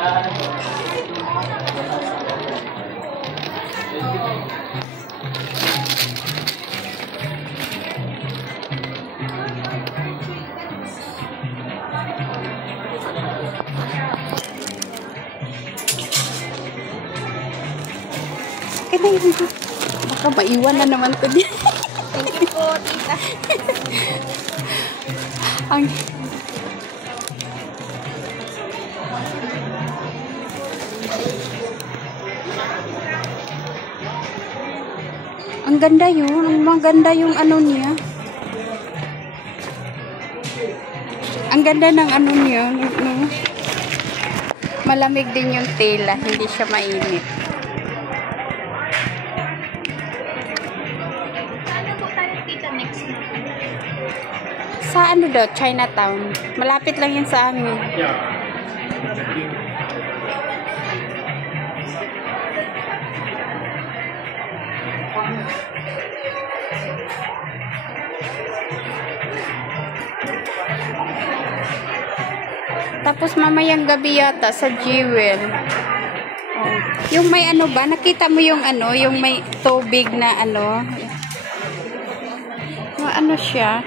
Kaya yun. Baka maiwan na naman ko din. Thank you po, tita. Ang ganda yun. Ang maganda yung ano niya. Ang ganda ng ano niya. Malamig din yung tela. Hindi siya mainit. Ano po tayo, tita, next na? Sa ano daw? Chinatown. Malapit lang yan sa amin. Tapos mamayang gabi yata sa Jewel. Oh. Yung may ano ba? Nakita mo yung ano? Yung may tubig na ano? Ano siya?